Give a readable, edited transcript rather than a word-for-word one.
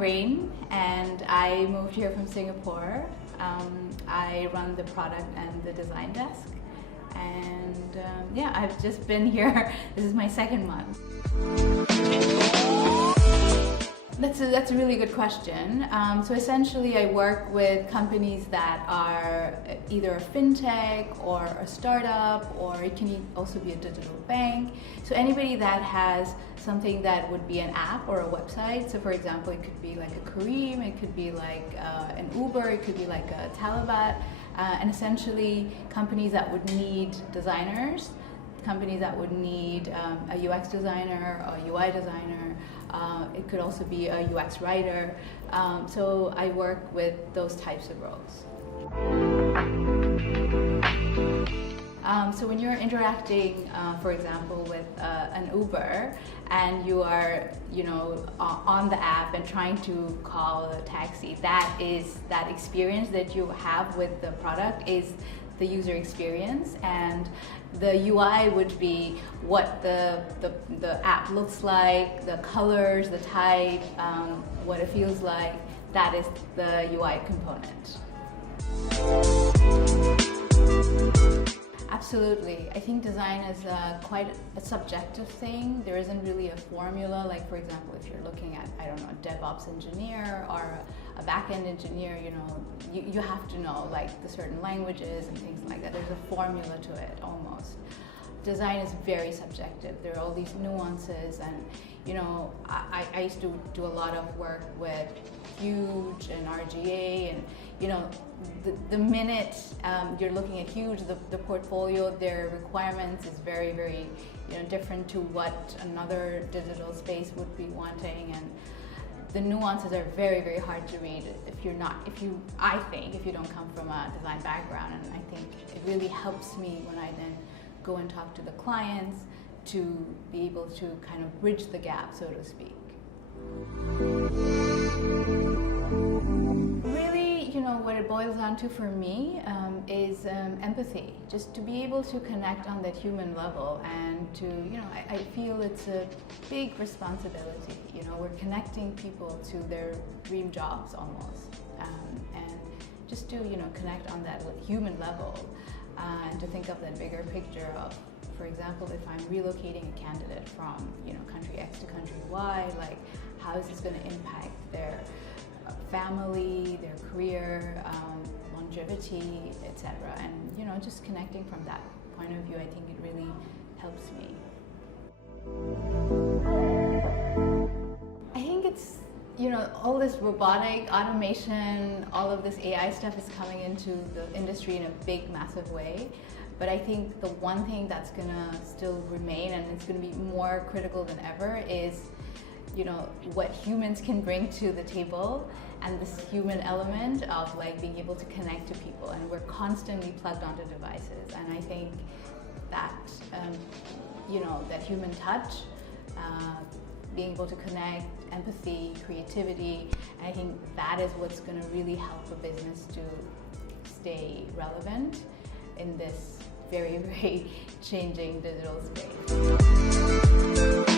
Amreen, and I moved here from Singapore. I run the product and the design desk, and yeah, I've just been here. This is my second month. That's a really good question. So essentially I work with companies that are either a fintech or a startup, or it can also be a digital bank. So anybody that has something that would be an app or a website. So for example, it could be like a Careem, it could be like an Uber, it could be like a Talabat, and essentially companies that would need designers, companies that would need a UX designer, a UI designer. It could also be a UX writer. So I work with those types of roles. So when you're interacting, for example, with an Uber, and you are, on the app and trying to call a taxi, that experience that you have with the product is the user experience, and the UI would be what the app looks like, the colors, the type, what it feels like. That is the UI component. Absolutely. I think design is quite a subjective thing. There isn't really a formula. Like, for example, if you're looking at, I don't know, a DevOps engineer or a back-end engineer, you have to know like the certain languages and things like that. There's a formula to it almost. Design is very subjective. There are all these nuances, and I used to do a lot of work with Huge and RGA, and the minute you're looking at Huge, the portfolio, their requirements is very, very different to what another digital space would be wanting, and the nuances are very, very hard to read if you don't come from a design background. And I think it really helps me when I then go and talk to the clients to be able to kind of bridge the gap, so to speak. Really, what it boils down to for me is empathy. Just to be able to connect on that human level, and to, I feel it's a big responsibility. We're connecting people to their dream jobs almost, and just to, connect on that human level, and to think of that bigger picture of, for example, if I'm relocating a candidate from, country X to country Y, like how is this going to impact their family, their career, longevity, etc. And just connecting from that point of view, I think it really helps me. I think it's, all this robotic automation, all of this AI stuff is coming into the industry in a big, massive way. But I think the one thing that's gonna still remain, and it's gonna be more critical than ever, is what humans can bring to the table, and this human element of like being able to connect to people. And we're constantly plugged onto devices, and I think that that human touch, being able to connect, empathy, creativity, and I think that is what's going to really help a business to stay relevant in this very, very changing digital space.